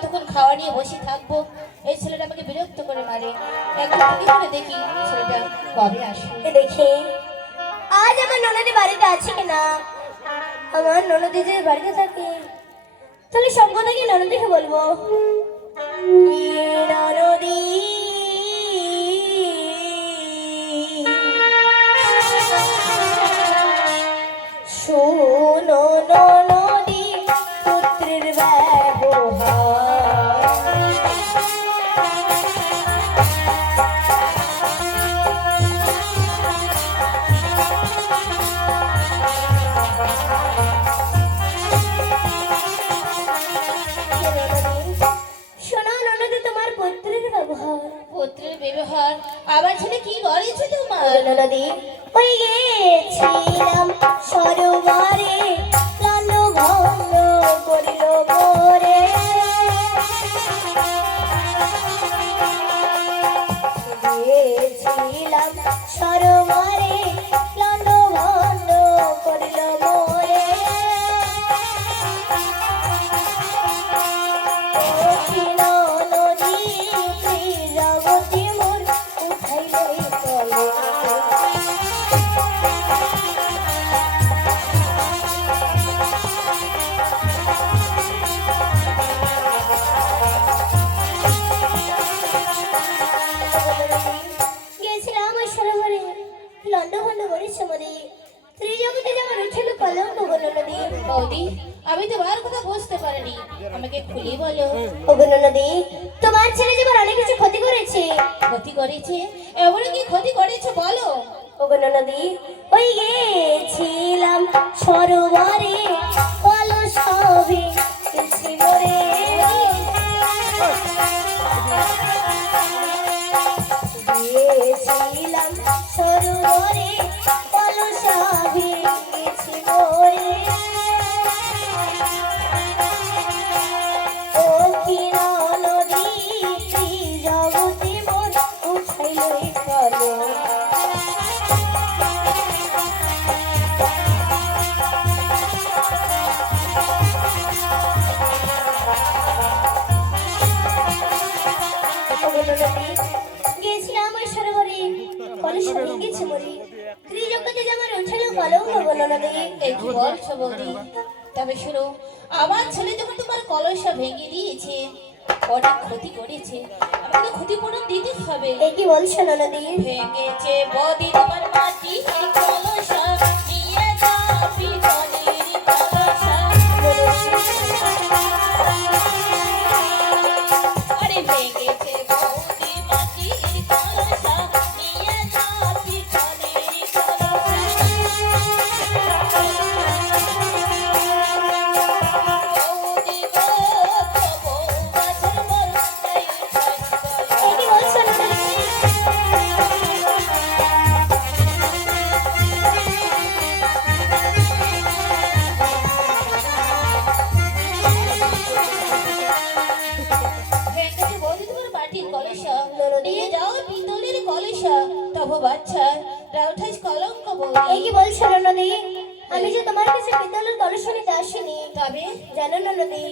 কতক্ষণ খাওয়া নিয়ে বসে থাকবো। এই ছেলেটা আমাকে বিরক্ত করে মারে। একদিন কি করে দেখি ছেলেটা কবে আসে। দেখি আজ আমার ননদি বাড়িতে আছে কিনা। আমার ননদি যে বাড়িতে থাকে তাহলে সব কথা কি ননদিকে বলবো। ননদি শোনো ননদি পুত্রের ব্যবহার। শোনো ননদি তোমার পুত্রের ব্যবহার। পুত্রের ব্যবহার আবার ছেলে কি করেছে তোমার? ননদি ওই গেছিলাম সরোবরে প্রাণ ভঙ্গ করিল মোরে। গেছিলাম সরোবরে প্রাণ ভঙ্গ করিল মোরে। নদী জগতি মোর উঠাইল তলে। গেছিলাম ওই সরোবরে লন্ড ভন্ড করেছে মরে। ত্রিজগতে যেমন উঠেল কলঙ্ক গো নদী। বৌদি আমি তোমার কথা বুঝতে পারিনি, আমাকে খুলে বলো। ওগো নদী তোমার ছেলে যেমন অনেক কিছু ক্ষতি করেছে। ক্ষতি করেছে? এমন কি ক্ষতি করেছে বলো। ওগো নদী ওই গেছিলাম সরোবরে অলস হবে কিছু মরে। গেছিলাম সরোবরে অলস হবে কিছু মরে। ও কি নদী জগতি মোর উঠাইল কলে। গেছিলাম ওই সরোবরে কলস ভেঙেছে মরি। ত্রিজগতে যেমন উঠেল কলঙ্ক গো নদী। এই কি বলছো বৌদি? তবে শোনো, আমার ছেলে যখন তোমার কলসা ভেঙে দিয়েছে, অনেক ক্ষতি করেছে, আমাকে তো ক্ষতিপূরণ দিতে হবে। এই কি বলছো নদী? ভেঙেছে বৌদি তোমার মাটি কলসা, নিয়ে যাও পিতলের কলসা। আরে ভেঙেছে বৌদি মাটির কলসা, নিয়ে যাও পিতলের কলসা। বৌদি গো, বউ বাছুর মোর নাই ছাড়ি এই কি বলছো নদী? ভেঙেছে বৌদি তোমার মাটির কলসা, নিয়ে যাও পিতলের কলসা। তব বাচ্চা রাউঠাইস কলঙ্ক বৌদি। এই কি বলছো নদী? আমি যে তোমার কাছে পিতলের কলস নিতে আসিনি। তবে জানো না নদী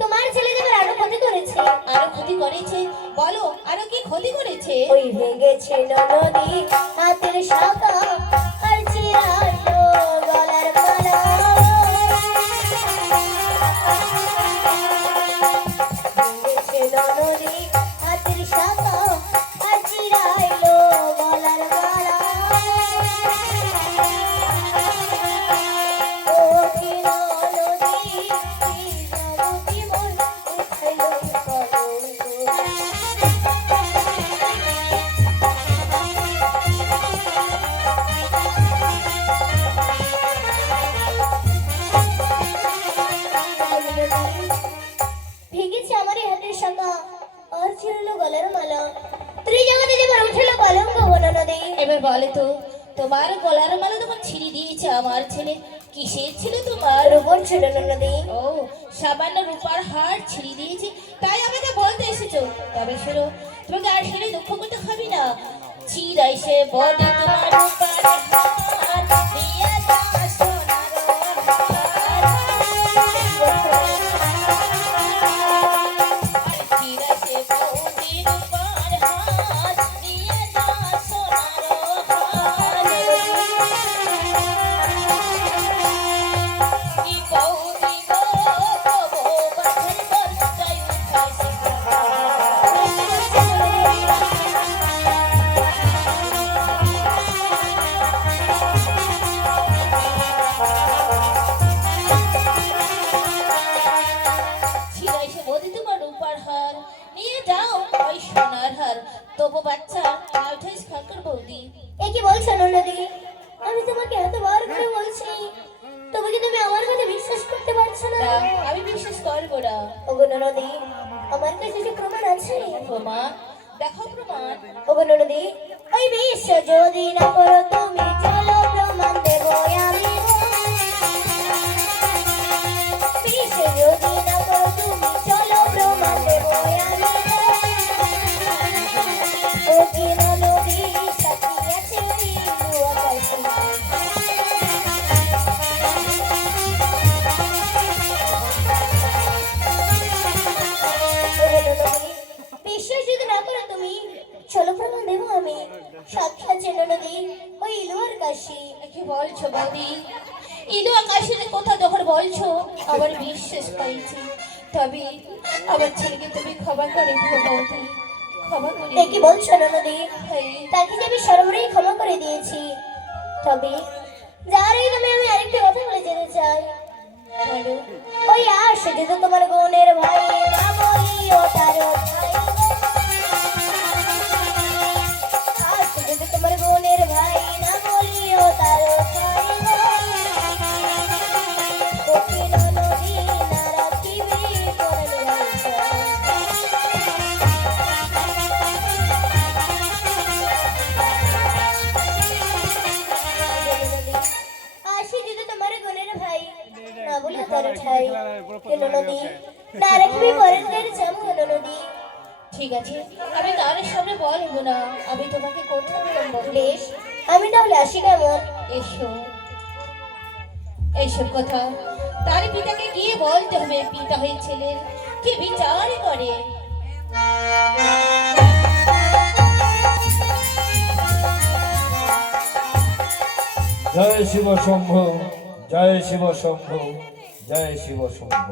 তোমার ছেলে যেমন আরো ক্ষতি করেছে। আরো ক্ষতি করেছে? বলো আরো কি ক্ষতি করেছে? ওই ভেঙেছে নদী হাতের শাখা আর চিরালো গলার মালা। ভেঙেছে নদী হাতের শাখা আর চিরালো গলার মালা। ও কি নদী জগতি মোর উঠাইল কলঙ্ক। ভেঙেছে আমার এই হাতের শাখা আর ছিড়লো গলার মালা। ত্রিজগতে যেমন উঠেল কলঙ্ক গো নদী। এবার বলে তো, তোমার গলার মালা তখন ছিঁড়ে দিয়েছে আমার ছেলে, কিসের ছিল তোমার? রূপর ছিল নদী। ও সামান্য রূপার হার ছিঁড়ে দিয়েছে, তাই আমাকে বলতে এসেছো। তবে শোনো, তোমাকে আর সেরে দুঃখ করতে হবে না। চিরাইছে বদে তোমার রূপার হার, নিয়ে যাও সোনার হার। রূপার হার তবু বাচ্চা আঠাইশ খাকার বৌদি। এ কি বলছো ননদি? আমি তোমাকে এতবার করে বলছি, তবে কি তুমি আমার কথা বিশ্বাস করতে পারছো না? না, আমি বিশ্বাস করবো না। ওগো ননদি, আমার কাছে যে প্রমাণ আছে। প্রমাণ? দেখো প্রমাণ। ওগো ননদি, ওই বিশ্বাস যদি না করো তুমি, চলো প্রমাণ দেবো আমি। বিশ্বাস যদি না করো তুমি, চলো প্রমাণ দেবো আমি। ও কি ননদি, সাথী আছে নীল আকাশে। বিশ্বাস যদি না করো তুমি, চলো প্রমাণ দেবো আমি। সাক্ষাৎ যে ননদি, ওই ইলুয়ার কাশি। কি বলছো বৌদি? ইলু আকাশের কথা যখন বলছো আবার বিশ্বাস পাইছি, তবে আমার ছেলেকে তুমি ক্ষমা করে দিও বৌদি, ক্ষমা করে এ কি বলছো ননদি? হ্যাঁ, তাকে যে আমি সর্বদাই ক্ষমা করে দিয়েছি, তবে যার এই নামে আমি আরেকটা কথা বলে যেতে চাই। বলো। ওই আসে যদি তোমার বোনের ভাই, না বলিও তার ভাই। আসে যদি তোমার বোনের ভাই, না বলিও তার ভাই। কোটি ননদি না রাখিবে পরাণ আসি যদি তোমার বোনের ভাই, না বলিও তার ঠাই। কেন নদী না রাখবি পরের যাবো নদী। ঠিক আছে, আমি তার সামনে বলবো না, আমি তোমাকে কোথাও বলবো। বেশ, আমি তাহলে আসি কেমন? এসো, এইসব কথা তার পিতাকে গিয়ে বলতে হবে। পিতা হয়ে ছেলের কি বিচার করে। জয় শিব শম্ভ, জয় শিব শম্ভ, জয় শিব শম্ভ।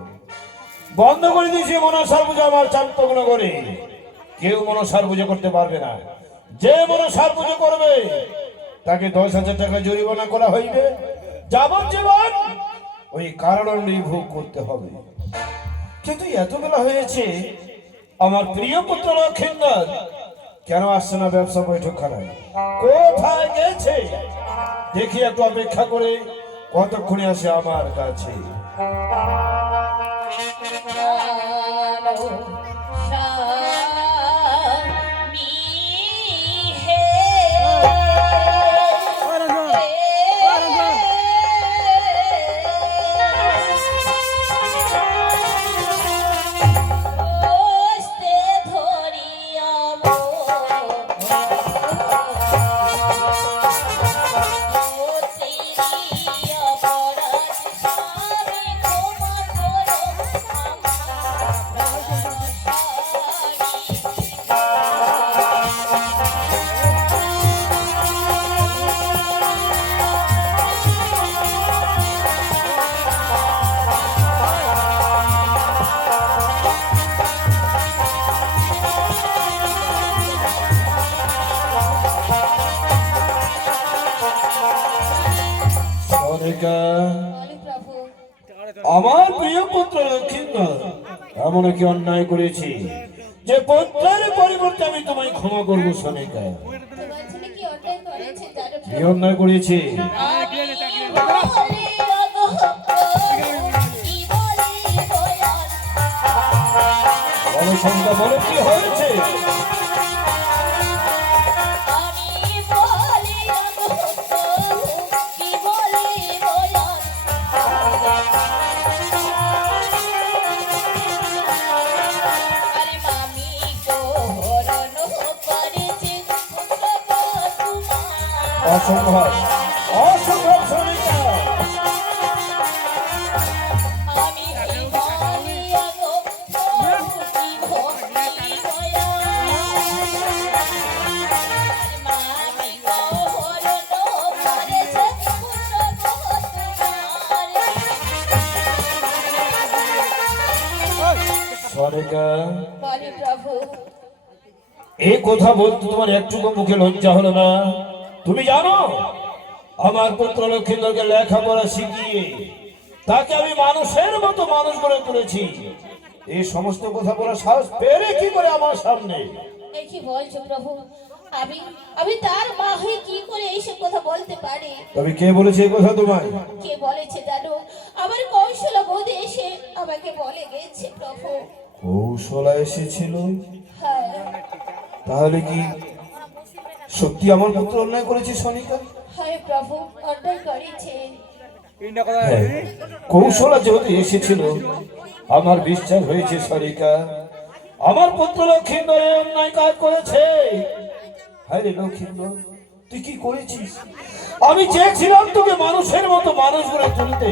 বন্ধ করে দিয়েছি মনসার পুজো আমার চান্তগ্ন করে। কেউ মনসার পুজো করতে পারবে না। যে মনসার পুজো করবে তাকে 10,000 টাকা জরিমানা করা হইবে। যাবজ্জীবন ওই কারাদণ্ডই ভোগ করতে হবে। কিন্তু এত বেলা হয়েছে, আমার প্রিয় পুত্র লক্ষিন্দর কেন আসছে না ব্যবসা বৈঠকখানায়? কোথায় গেছে? দেখি একটু অপেক্ষা করে কতক্ষণে আসে আমার কাছে। আমার প্রিয় পুত্র লক্ষিন্দর, এমন কি অন্যায় করেছি যে পুত্রের পরিবর্তে আমি তোমায় ক্ষমা করবো? সনিকা, তোমার ছেলে কি অন্যায় করেছে জানো? কি অন্যায় করেছি? বলো সনিকা, বলো কি হয়েছে? অসম্ভব, অসম্ভব সনিকা। সনিকা, এই কথা বলতে তোমার একটুকু মুখে লজ্জা হলো না? তুমি জানো আমার পুত্র লক্ষিন্দরকে লেখাপড়া শিখিয়ে তাকে আমি মানুষের মতো মানুষ করে তুলেছি। এই সমস্ত কথা বলার সাহস পেরে কি করে আমার সামনে? এ কি বলছো প্রভু? আমি আমি তার মা হয়ে কি করে এইসব কথা বলতে পারি? তবে কে বলেছে এই কথা তোমায়? কে বলেছে জানো? আমার কৌশলা বৌদি এসে আমাকে বলে গেছে প্রভু। কৌশলা এসেছিল? হ্যাঁ তাহলে কি সত্যি আমার পুত্র অন্যায় করেছে সনিকা? হ্যাঁ প্রভু, অর্ডার করেছে। হ্যাঁ, কৌশলা যেহেতু এসেছিল আমার বিশ্বাস হয়েছে সনিকা আমার পুত্র লক্ষিন্দর এই অন্যায় কাজ করেছে। হ্যাঁ রে লক্ষিন্দর, তুই কি করেছিস? আমি চেয়েছিলাম তোকে মানুষের মতো মানুষ গড়ে তুলতে,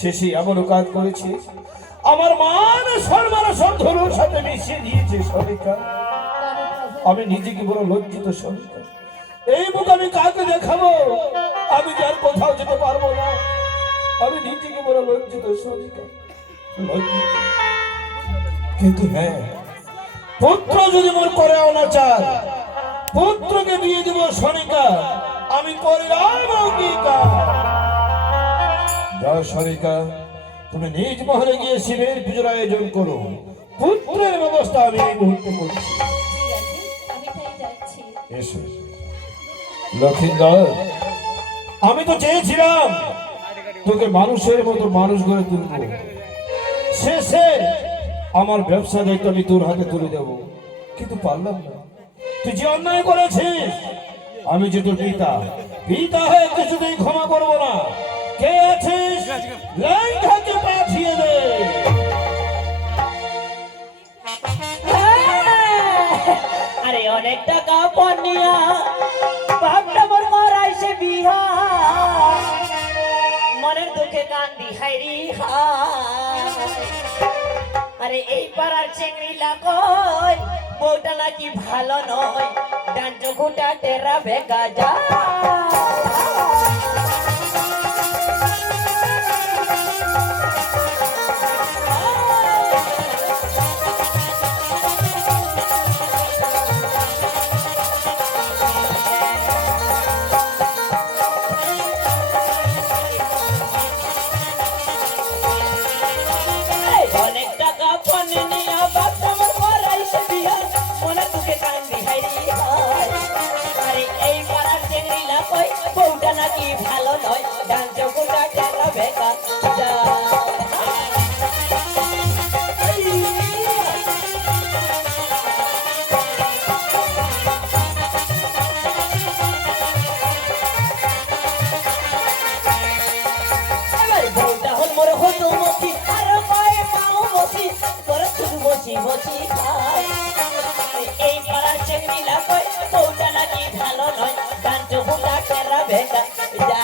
শেষে এমনও কাজ করেছিস। আমার মান সম্মান সব ধনুর সাথে মিশিয়ে দিয়েছে সনিকা। আমি নিজেকে বড় লজ্জিত সনিকা। এই মুখ আমি কাকে দেখাবো? আমি যার কোথাও যেতে পারবো না। আমি নিজেকে বড় লজ্জিত সনিকা, লজ্জিত। কিন্তু হ্যাঁ, পুত্র যদি মোর করে অনাচার, পুত্রকে বিয়ে দিব সনিকা, আমি করিলাম অঙ্গীকার। যা সনিকা, তুমি নিজ মহলে গিয়ে শিবের পুজোর আয়োজন করো। পুত্রের ব্যবস্থা আমি এই মুহূর্তে করছি। ঠিক আছে, আমি তাই যাচ্ছি। এসো লক্ষিন্দর, আমি তো চেয়েছিলাম তোকে মানুষের মতো মানুষ গড়ে তুলব, শেষে আমার ব্যবসা দায়িত্ব আমি তোর হাতে তুলে দেব, কিন্তু পারলাম না। তুই যে অন্যায় করেছিস, আমি যে তোর পিতা, পিতা হয়ে কিছুতেই ক্ষমা করবো না। কে আছিস? লাইনটাকে পাঠিয়ে দে। আরে অনেক টাকা পনিয়া বাপটা মোর করাইছে বিহা, মনের দুঃখে কান্দি হাইরি হা। আরে এই পাড়ার চেংড়ি লাগয় বউটা নাকি ভালো নয়, ডান চোখটা টেরা বেকা যা। অনেক টাকা পনে নিয়া বাপটা আমার করাইছে বিয়া, মনে দুঃখে কান্দি হাইরি হয়। আরে এই পাড়ার চেংড়ি লাগয় বউটা নাকি ভালো নয়, ডান চোখটা টেরা বেকা যা। এবার বউটা হল মোর হতো মতি, আর পায়ে পাও বসি, তোর শুধু বসি বসি খাই। এই পাড়ার চেংড়ি লাগয় বউটা নাকি ভালো নয়, ডান চোখটা টেরা বেকা যা।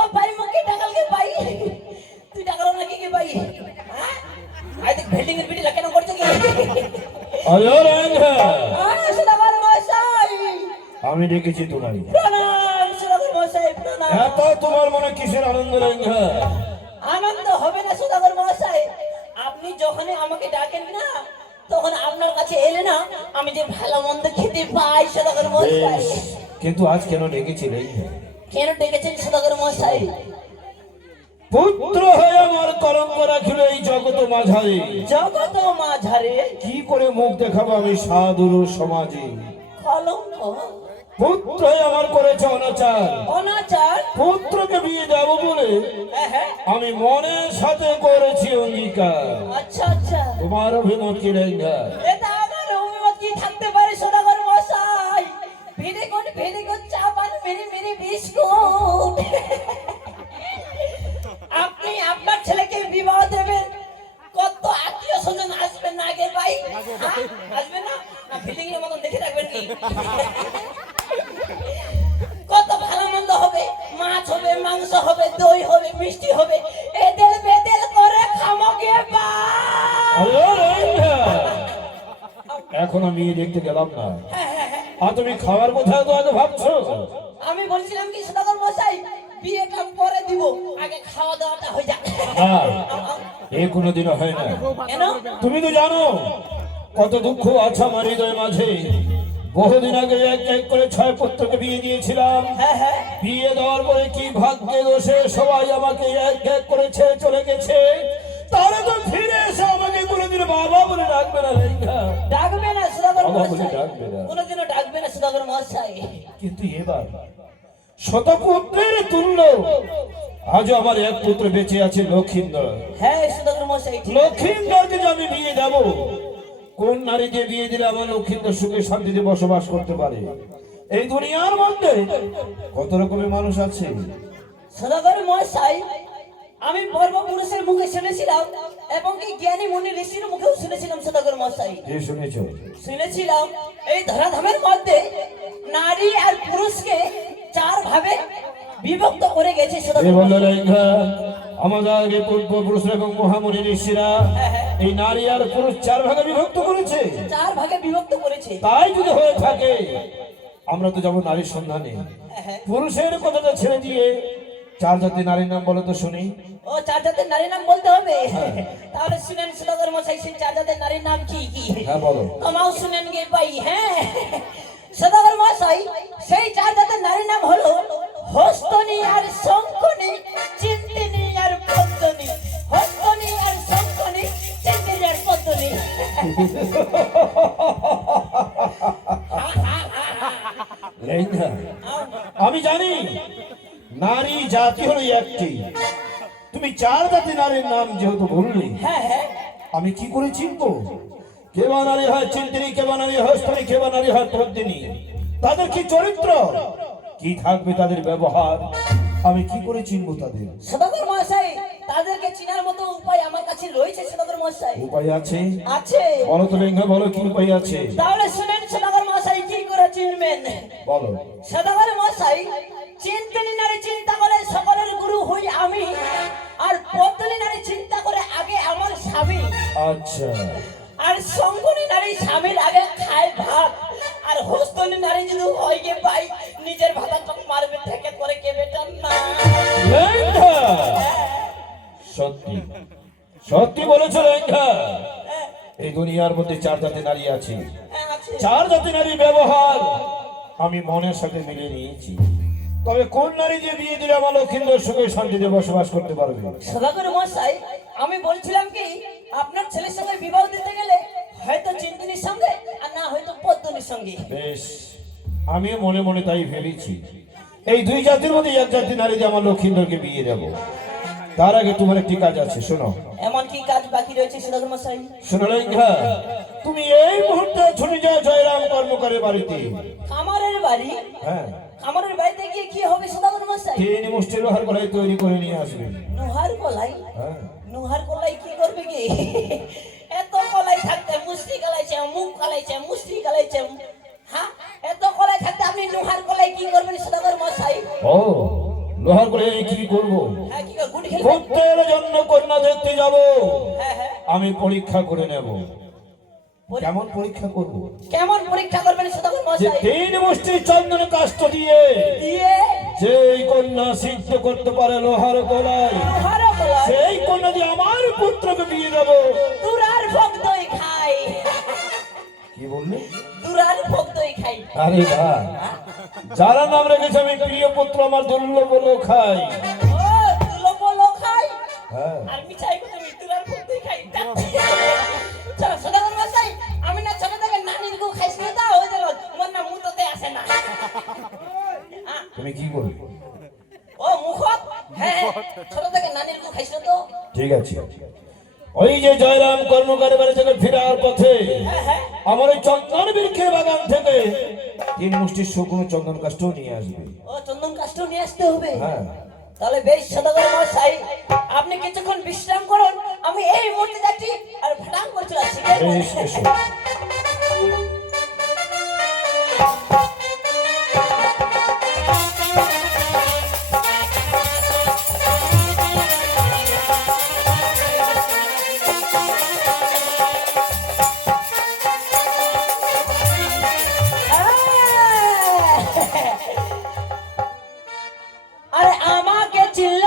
ও ভাই মুখে টাকালকে ভাই, তুই টাকালো নাকি কে ভাই? হ্যাঁ আই দেখ বিল্ডিং এর বিটি লাগানো করতে কি? আরে রাঙ্গা, সুদাগর মশাই আমি ডেকেছি তোমায়। প্রণাম, সুদাগর মশাই প্রণাম। এত তোমার মনে কিসের আনন্দ রাঙ্গা? আনন্দ হবে না সুদাগর মশাই, আপনি যখনই আমাকে ডাকেন না তখন আপনার কাছে এলে না আমি যে ভালো মন্দ খেতে পাই সুদাগর মশাই। বেশ, কিন্তু আজ কেন ডেকেছি রাঙ্গা? কেন ডেকেছেন সুদাগর মশাই? পুত্র হয়ে আমার কলঙ্ক রাখিল এই জগত মাঝারে। জগত মাঝারে কি করে মুখ দেখাবো আমি সাধুর সমাজে? কলঙ্ক পুত্র হয়ে আমার করেছে অনাচার। অনাচার? পুত্রকে বিয়ে দেব বলে হ্যাঁ, আমি মনের সাথে করেছি অঙ্গীকার। আচ্ছা আচ্ছা, তোমার অভিমত কি রাঙ্গা? এটা আমার অভিমত কি থাকতে পারে সদাগর মশাই? ভেরি গুড চা পান, মেরি বিস্কুট। আপনি আপনার ছেলেকে বিবাহ দেবেন, কত আত্মীয় স্বজন আসবেন না আগে ভাই? আসবেন না? না ফিলিং এর মতন দেখে রাখবেন কি? কত ভালো মন্দ হবে, মাছ হবে, মাংস হবে, দই হবে, মিষ্টি হবে, এদের বেদেল করে খামোগে বা। আরে রাঙ্গা, এখন আমি দেখতে গেলাম না, আর তুমি খাওয়ার কথা তো আগে ভাবছো? আমি বলছিলাম কি সদাগর মশাই, বিয়েটা পরে দিব, আগে খাওয়া দাওয়াটা হয়ে যাক। না, এ কোনোদিনও হয় না। কেন? তুমি তো জানো কত দুঃখ আছে আমার হৃদয়ের মাঝে। বহুদিন আগে এক এক করে 6 পুত্রকে বিয়ে দিয়েছিলাম। হ্যাঁ হ্যাঁ, বিয়ে দেওয়ার পরে কি ভাগ্যে দোষে সবাই আমাকে এক এক করে ছেড়ে চলে গেছে। তারা তো ফিরে এসে আমাকে কোনোদিন বাবা বলে ডাকবে না। রেখা ডাকবে না সদাগর বাবা বলে মশাই, ডাকবে না। কোনোদিনও ডাকবে না সদাগর মশাই। কিন্তু এবার শতপুত্রের তুল্য আজও আমার এক পুত্র বেঁচে আছে, লক্ষিন্দর। হ্যাঁ সদাগর মশাই, লক্ষিন্দরকে যে আমি বিয়ে দেব, কোন নারীকে বিয়ে দিলে আমার লক্ষিন্দর সুখে শান্তিতে বসবাস করতে পারে? এই দুনিয়ার মধ্যে কত রকমের মানুষ আছে। সদাগর মশাই, আমি পূর্বপুরুষের মুখে শুনেছিলাম এবং কি জ্ঞানী মুনি ঋষির মুখেও শুনেছিলাম সদাগর মশাই। যে শুনেছো? শুনেছিলাম এই ধরাধামের মধ্যে নারী আর পুরুষকে 4 ভাবে বিভক্ত করে গেছে এ সদাগর বললো মশাই। রেখা, আমাদের আগে পূর্বপুরুষ এবং মহামুনি ঋষিরা এই নারী আর পুরুষ 4 ভাগে বিভক্ত করেছে। 4 ভাগে বিভক্ত করেছে। তাই যদি হয়ে থাকে, আমরা তো যাবো নারীর সন্ধানে। পুরুষের কথাটা ছেড়ে দিয়ে 4 জাতি নারীর নাম বলো তো শুনি। ও 4 জাতের নারীর নাম বলতে হবে? তাহলে শুনেন সদাগর মশাই, সেই 4 জাতের নারীর নাম কি কি? হ্যাঁ বলো। আমাও শুনেন গে ভাই। হ্যাঁ সদাগর মশাই, সেই 4 জাতের নারীর নাম হলো হস্তনী আর শঙ্খনী, চিন্তিনী আর পদ্মনী। হস্তনী আর শঙ্খনী, চিন্তিনী আর পদ্মনী। রেখা, আমি জানি নারী জাতি হলো একটি। তুমি 4 জাতি নারীর নাম যেহেতু বললি, হ্যাঁ হ্যাঁ, আমি কি করে চিনবো কেবা নারী হয় চিন্তিনী, কেবা নারী হয় স্তনী, কেবা নারী হয় পদ্মিনী? তাদের কি চরিত্র, কি থাকবে তাদের ব্যবহার, আমি কি করে চিনবো তাদের? সদাগর মশাই, তাদেরকে চিনার মতো উপায় আমার কাছে রয়েছে সদাগর মশাই। উপায় আছে? আছে। বলো তো রেখা, বলো কি উপায় আছে? তাহলে শুনেন সদাগর মশাই, কি করে চিনবেন? বলো। সদাগর মশাই, চিন্তনী নারী চিন্তা করে সকলের গুরু হই আমি, আর পদ্মনী নারী চিন্তা করে আগে আমার স্বামী, আচ্ছা। আর শঙ্কনী নারী স্বামীর আগে খায় ভাত, আর হস্তনী নারী যদি হয় গে ভাই নিজের ভাতা চক মারবে থেকে করে কে বেটার না। রেখা, সত্যি সত্যি বলেছো রেখা। এই দুনিয়ার মধ্যে 4 জাতি নারী আছে। আছে। 4 জাতি নারীর ব্যবহার আমি মনের সাথে মিলিয়ে নিয়েছি। তবে কোন নারী যে বিয়ে দিলে আমার লক্ষিন্দর সুখে শান্তিতে বসবাস করতে পারবে? সদাগর মশাই, আমি বলছিলাম কি আপনার ছেলের সঙ্গে বিবাহ দিতে গেলে হয়তো চিন্তনীর সঙ্গে আর না হয়তো পদ্মনীর সঙ্গে। বেশ, আমিও মনে মনে তাই ভেবেছি। এই 2 জাতির মধ্যে 1 জাতি নারী দিয়ে আমার লক্ষিন্দরকে বিয়ে দেব। তার আগে তোমার একটি কাজ আছে, শোনো। এমন কি কাজ বাকি রয়েছে সদাগর মশাই? শোনো রেখা, তুমি এই মুহূর্তে ছুটে যাও জয়রাম কর্মকারের বাড়িতে। খামারের বাড়ি? হ্যাঁ, খামারের বাড়িতে গিয়ে কি হবে সদাগর মশাই? 3 মুষ্টি লোহার কড়াই তৈরি করে নিয়ে আসবে। নুহার কলাই? হ্যাঁ, নুহার কলাই কি করবে কি? এত কলাই থাকতে মুষ্টি কালাইছে, মুখ কালাইছে, মুষ্টি কালাইছে। হ্যাঁ, এত কলাই থাকতে আপনি নুহার কলাই কি করবেন সদাগর মশাই? ও লোহার কড়াই কি করব? হ্যাঁ, কি গুড খেলবেন? পুত্রের জন্য কন্যা দেখতে যাব। হ্যাঁ হ্যাঁ, আমি পরীক্ষা করে নেব। কেমন পরীক্ষা করব? কেমন পরীক্ষা করবেন সদাগর যে মশাই? 3 মুষ্টি চন্দন কাষ্ঠ দিয়ে দিয়ে যেই কন্যা সিদ্ধ করতে পারে লোহার কলাই, নুহার কলাই সেই কন্যা দিয়ে আমার পুত্রকে বিয়ে দেব। দুরার ভক্তই খাই। কি বললে? দুরার ভক্তই খাই। আরে না, যারা নাম রেখেছে আমি প্রিয় পুত্র আমার দুর্লভ বলে খাই। ও তুলো বলো খাই, হ্যাঁ, আর মিঠাই করে দুরার ভক্তই খাই। চলো সদাগর মশাই, আমি না ছোট থেকে নানির গু খাইছি না, তা হয়ে গেল মোর না মুততে আসে না। তুমি কি করবে? ও মুখত? হ্যাঁ, ছোট থেকে নানির গু খাইছি না তো। ঠিক আছে, ওই যে জয়রাম কর্মকারের বাড়ি থেকে ফেরার পথে আমার ওই চন্দন বৃক্ষের বাগান থেকে 3 মুষ্টি শুকনো চন্দন কাষ্ঠ নিয়ে আসবে। ও চন্দন কাষ্ঠ নিয়ে আসতে হবে? হ্যাঁ, তাহলে বেশ সদাগর মশাই, আপনি কিছুক্ষণ বিশ্রাম করুন, আমি এই মুহূর্তে যাচ্ছি আর ভাটাং করে চলে আসছি। বেশ, এসো। আরে আমাকে চিনলে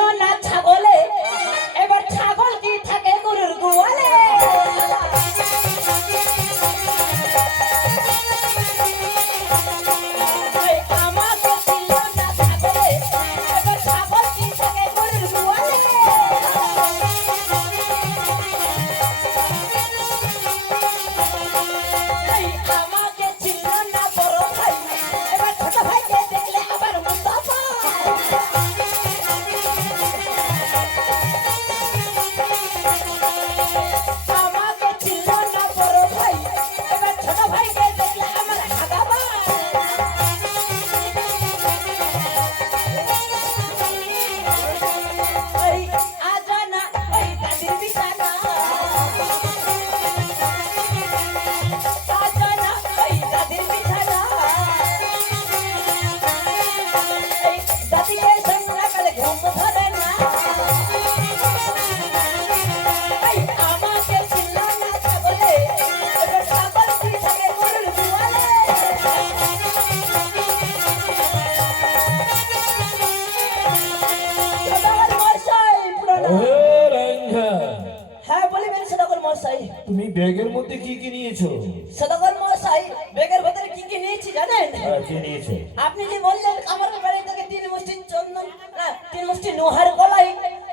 তুমি ব্যাগের মধ্যে কি কি নিয়েছো? সদাগর মশাই ব্যাগের ভেতরে কি কি নিয়েছি জানেন? কি নিয়েছো? আপনি যে বললেন আমার বাড়ি থেকে 3 মুষ্টি চন্দন, না 3 মুষ্টি নোহার গলাই,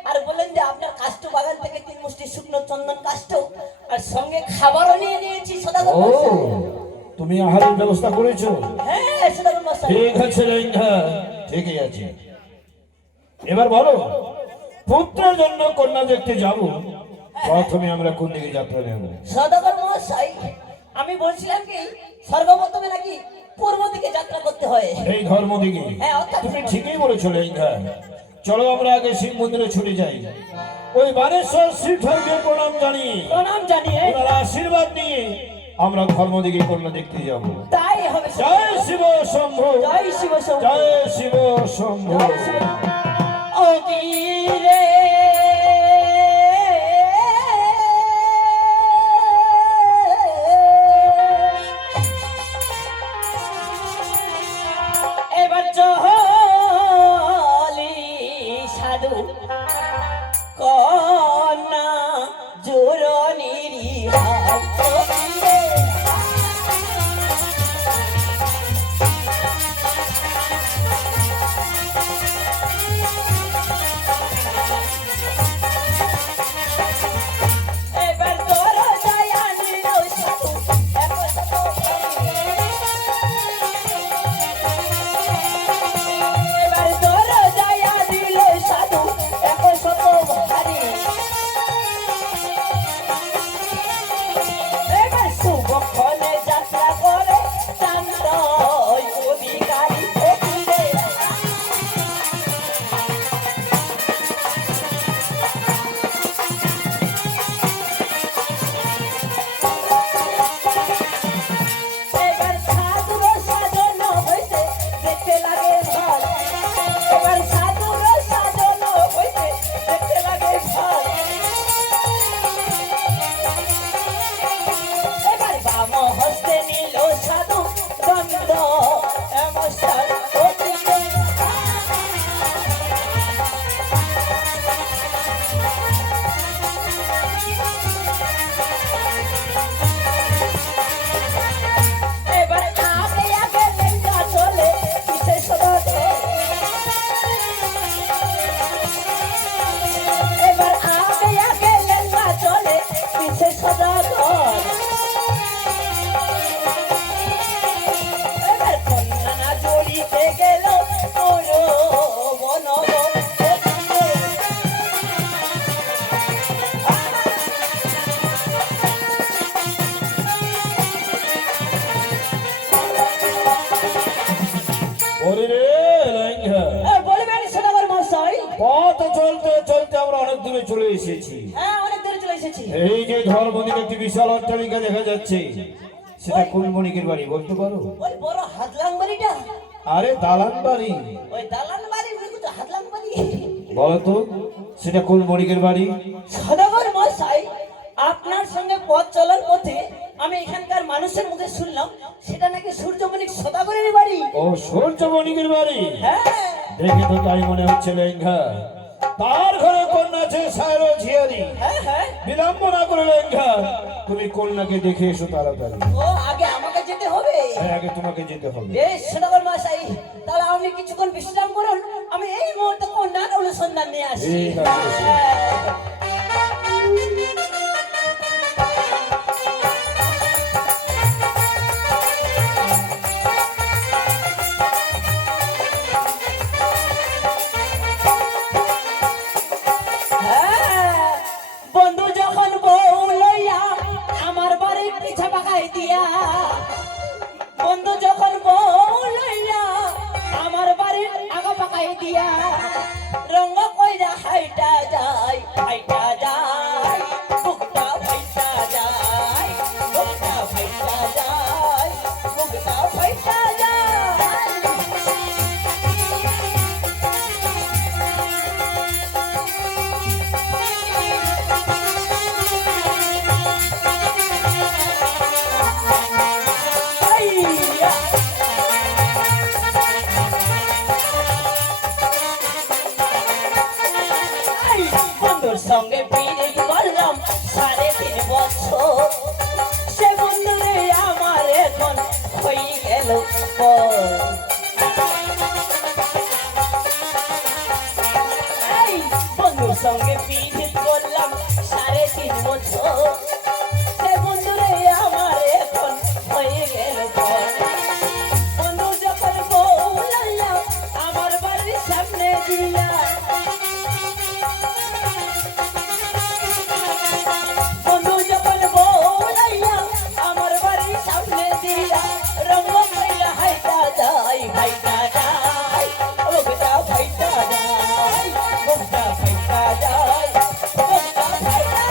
আর বললেন যে আপনার কাষ্ঠ বাগান থেকে 3 মুষ্টি শুকনো চন্দন কাষ্ঠ, আর সঙ্গে খাবারও নিয়ে নিয়েছি সদাগর ও, মশাই। তুমি আহারের ব্যবস্থা করেছো? হ্যাঁ সদাগর মশাই। ঠিক আছে লেঙ্গা, ঠিকই আছে। এবার বলো, পুত্রের জন্য কন্যা দেখতে যাব, প্রথমে আমরা কোন দিকে যাত্রা নেব? সদাগর মশাই আমি বলছিলাম কি সর্বপ্রথমে নাকি পূর্ব দিকে যাত্রা করতে হয়। এই ধর্ম দিকে? হ্যাঁ, অর্থাৎ তুমি ঠিকই বলেছো লেঙ্গা। চলো আমরা আগে শিব মন্দিরে ছুটে যাই, ওই বানেশ্বর শিব ঠাকুরকে প্রণাম জানিয়ে, প্রণাম জানিয়ে ওনার আশীর্বাদ নিয়ে আমরা ধর্ম দিকে কন্যা দেখতে যাব। তাই হবে। জয় শিব শম্ভু, জয় শিব শম্ভু। জয় শিব শম্ভু। ও বীরে এবার চলি সাধু কন্যা জোরনিরি এবার তোর দয়া নিল সাধু এবার তোর দয়া দিল সাধু এক শত ভারী এবার শুভক্ষণে যাত্রা করে চান্দ অধিকারী এবার সাধুর সাধন হইতে দেখতে লাগে ভাল এবার সাধুর সাধন হইতে দেখতে লাগে ভাল এবার বাম হস্তে নিল সাধু বন্ধ এমসার এবার আগে আগে লেঙ্গা চলে পিছে সদা এবার আগে আগে লেঙ্গা চলে পিছে সদা এবার কন্যা না জড়িতে গেল তোর বন ওরে রে লেঙ্গা, বলবেন সদাগর মশাই। পথ চলতে চলতে আমরা অনেক দূরে চলে এসেছি। হ্যাঁ অনেক দূরে চলে এসেছি। এই যে ধর্ম দিকে একটি বিশাল অট্টালিকা দেখা যাচ্ছে, সেটা কোন মণিকের বাড়ি বলতে পারো? ওই বড় হাতলাং বাড়িটা, আরে দালান বাড়ি। ওই দালান বাড়ি তো হাতলাং বাড়ি। বলো তো সেটা কোন মণিকের বাড়ি? সদাগর মশাই আপনার সঙ্গে পথ চলার পথে আমি এখানকার মানুষের মুখে শুনলাম সেটা নাকি সূর্যমণিক সদাগরের বাড়ি। ও, সূর্য মণিকের বাড়ি? হ্যাঁ দেখে তো তাই মনে হচ্ছে লেঙ্গা। তার ঘরে কন্যা আছে সায়র ঝিয়ারি। হ্যাঁ হ্যাঁ। বিলম্ব না করে লেঙ্গা, তুমি কন্যাকে দেখে এসো তাড়াতাড়ি। ও আগে আমাকে যেতে হবে? হ্যাঁ, আগে তোমাকে যেতে হবে। বেশ সদাগর মশাই, তাহলে আপনি কিছুক্ষণ বিশ্রাম করুন, আমি এই মুহূর্তে কন্যার অনুসন্ধান নিয়ে আসি। ঠিক আছে। হ্যাঁ, বন্ধু যখন বউ লইয়া আমার বাড়ির পিছা পাকাই দিয়া, বন্ধু যখন বউ লইয়া আমার বাড়ির আগা পাকাই দিয়া, রঙ্গ কইরা হাইটা যায় হাইটা যায়, বুকটা ফাইটা যায়, বুকটা ফাইটা যায়, বুকটা ফাইটা যায়। বন্ধুর সঙ্গে বিয়ে করলাম 3.5 বছর, পর এই বন্ধুর সঙ্গে পিঠিত করলাম 3.5 বছর সে বন্ধুরে আমার এখন হয়ে গেল পর বন্ধু যখন বললাম আমার বাড়ির সামনে দিয়া বন্ধু যখন বললাম আমার বাড়ির সামনে দিয়া রঙ্গ ভাইলা হাইটা যাই ভাইটা যাই ওটা ভাইটা যাই ওটা ভাইটা যাই ওটা ভাইটা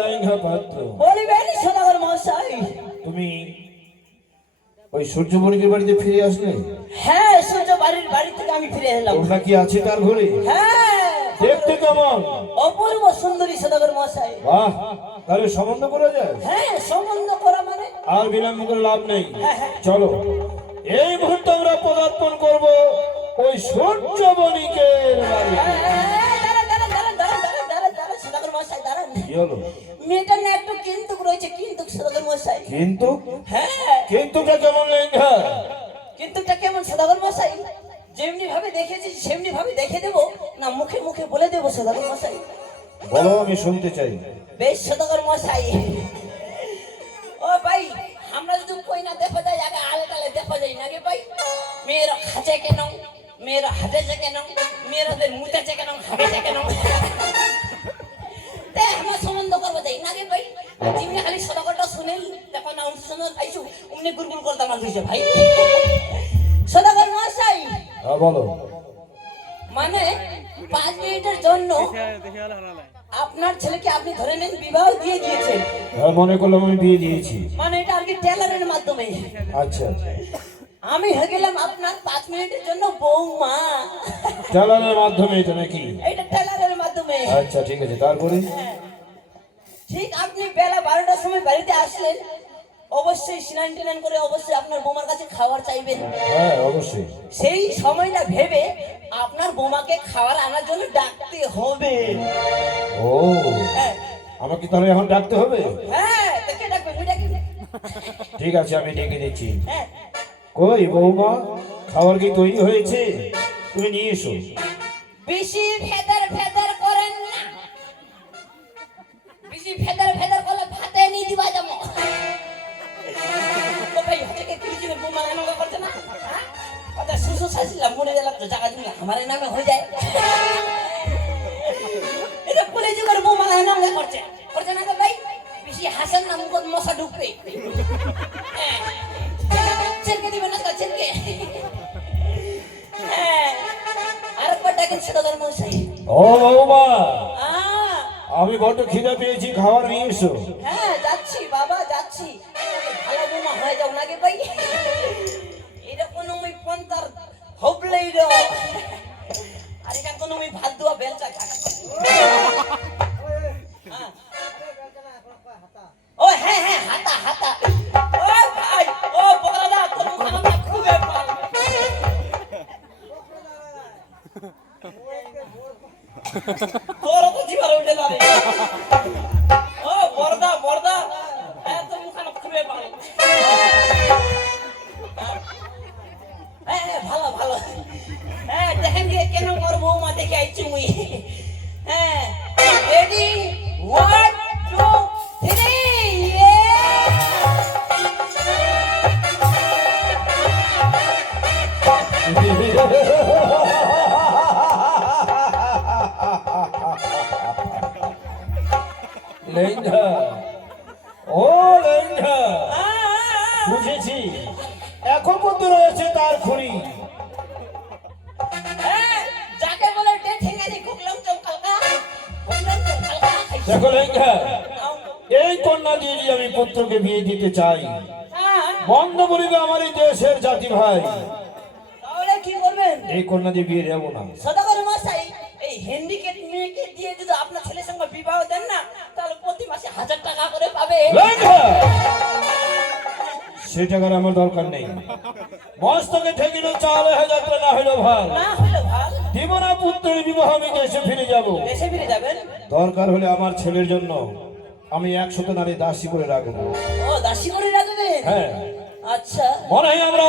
লাইঙ্গা পাত্র, বলিবেন সদাগর মশাই। তুমি ওই সূর্য বণিকের বাড়িতে ফিরে আসলে? হ্যাঁ, সূর্য বাড়ির বাড়ি থেকে আমি ফিরে এলাম। তোমরা কি আছে তার ঘরে? হ্যাঁ, দেখতে কেমন? অপূর্ব সুন্দরী সদাগর মশাই। বাহ, তাহলে সম্বন্ধ করা যায়? হ্যাঁ, সম্বন্ধ করা মানে আর বিলম্ব করে লাভ নেই, হ্যাঁ, হ্যাঁ। চলো এই মুহূর্তে আমরা পদার্পণ করব ওই সূর্য বণিকের বাড়িতে। সদাগর মশাই দাঁড়ান। কি হলো? মেয়েটা না একটু কিন্তু রয়েছে, কিন্তু সদাগর মশাই। কিন্তু হ্যাঁ, কিন্তুটা কেমন লেঙ্গা? কিন্তুটা কেমন সদাগর মশাই? যেমনি ভাবে দেখেছি সেমনি ভাবে দেখে দেবো না মুখে মুখে বলে দেবো সদাগর মশাই? বলো, আমি শুনতে চাই। বেশ সদাগর মশাই। ও ভাই, আমরা যদি কই না দেখা যায় আগে আলে টালে দেখা যায় নাকি ভাই? মেয়েরা খাঁচে কেন, মেয়েরা হাঁটেছে কেন, মেয়েরাদের মুতেছে কেন, হাঁটেছে কেন? তাই আমরা সম্বন্ধ করবো যাই নাকি ভাই? যেমনি খালি সদাগরটা শুনেন দেখো না অনুষ্ঠান পাইছু অমনি গুড়গুড় করতে আমার হয়েছে ভাই। সদাগর মশাই, হ্যাঁ বলো। মানে 5 মিনিটের জন্য আপনার ছেলেকে আপনি ধরে নেন বিবাহ দিয়ে দিয়েছেন, হ্যাঁ মনে করলাম আমি বিয়ে দিয়েছি। মানে এটা আর কি টেলারের মাধ্যমে। আচ্ছা, আমি হয়ে গেলাম আপনার 5 মিনিটের জন্য বৌমা। চালানোর মাধ্যমে এটা নাকি? এটা টেলারের মাধ্যমে। আচ্ছা ঠিক আছে, তারপরে? ঠিক আপনি বেলা 12টার সময় বাড়িতে আসলেন, অবশ্যই স্নান টিনান করে অবশ্যই আপনার বৌমার কাছে খাবার চাইবেন। হ্যাঁ অবশ্যই। সেই সময়টা ভেবে আপনার বৌমাকে খাবার আনার জন্য ডাকতে হবে। ও, হ্যাঁ আমাকে তাহলে এখন ডাকতে হবে? হ্যাঁ, তাকে ডাকবেন, ওই ডাকবেন। ঠিক আছে, আমি ডেকে দিচ্ছি। হ্যাঁ, কই বৌমা, খাবার কি তৈরি হয়েছে? তুমি নিয়ে এসো। বেশি ফেদার ফেদার করেন না, বেশি ফেদার ফেদার করলে ভাতে নিয়ে দিবা যাবো। ও ভাই, হচ্ছে কি কিছু বৌমা নামে করছে না? হ্যাঁ, কথা সুসু শাসিলাম মরে গেলাম তো জায়গা জমি আমার নামে হয়ে যায়। এটা পুলিশ যুগের বৌমা নামে করছে করছে না তো ভাই? বেশি হাসান নাম কত মশা ঢুকবে। হ্যাঁ, ছেড়কে দিবে না তো ছেড়কে। হ্যাঁ, আরেকবার ডাকেন সদাগর মশাই। ও বৌমা, আহ, আমি বড্ড খিদে পেয়েছি, খাবার নিয়ে এসো। হ্যাঁ যাচ্ছি বাবা যাচ্ছি। ভালো বৌমা হয়ে যাও নাকি ভাই? এরকম ওই পন্তার হবলেই র আর এটা কোন ওই ভাত দেওয়া বেলচা খায়। ও হ্যাঁ হ্যাঁ, হাতা হাতা। ও ভাই, ও বকরাদা, তোর মুখটা খুবই ভালো। তোর তো জীবন উঠে না রে। ও বর্দা বর্দা, তোর মুখটা খুবই ভালো। হ্যাঁ ভালো ভালো। হ্যাঁ দেখেন যে কেন ওর বৌমা দেখে আইছি মুই। হ্যাঁ রেডি, 1 2 3। লেঙ্গা, ও লেঙ্গা, বুঝেছি, এখন পর্যন্ত রয়েছে তার খুঁড়ি। যাকে বলে ঠেঙ্গানি কুকলম চমকালকা, কুকলম চমকালকা। দেখো লেঙ্গা, এই কন্যা দিয়ে যদি আমি পুত্রকে বিয়ে দিতে চাই, বন্ধ বলিবে আমার এই দেশের জাতি ভাই, তাহলে কি করবেন? এই কন্যা দিয়ে বিয়ে দেবো না। সদাগর মশাই, এই হ্যান্ডিক্যাপ মেয়েকে দিয়ে যদি আপনার ছেলের সঙ্গে বিবাহ দেন না, তাহলে সেই টাকার আমার দরকার নেই। মস্তকে ঠেকিল চাল হয়ে যাত্রা না হইল ভাল। না হলো ভাল। দিব না পুত্রের বিবাহ, আমি দেশে ফিরে যাব। দেশে ফিরে যাবেন? দরকার হলে আমার ছেলের জন্য আমি 100 নারী দাসী করে রাখবো। ও দাসী করে রাখবেন? হ্যাঁ, আচ্ছা। মনে হয় আমরা